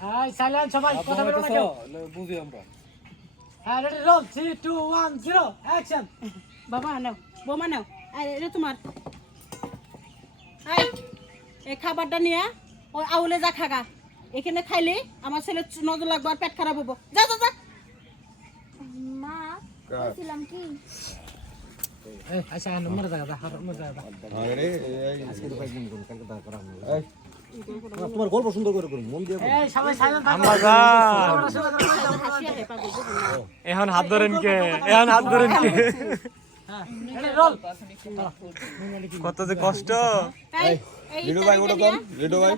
I silent সবাই কথা বলো না কেউ বুঝি আমরা হ্যাঁ রেডি রোল 3 2 1 0 অ্যাকশন বাবা নাও বোমা নাও আরে এটা তোমার আই এই খাবারটা নিয়ে ওই আউলে যা খাগা এখানে খাইলে আমার ছেলে নজর লাগবে আর পেট খারাপ হব যা যা যা মা বলছিলাম কি এই আচ্ছা নম্বর জায়গা দা নম্বর জায়গা দা রেডি কয়েকদিন করুন কালকে তার করা হবে এই তোমার গল্প সুন্দর করে করুন মন দিয়ে। এখন হাত ধরেন কে এখন হাত ধরেন কে হ্যাঁ কত যে কষ্ট ভাই, ওটা ভাই।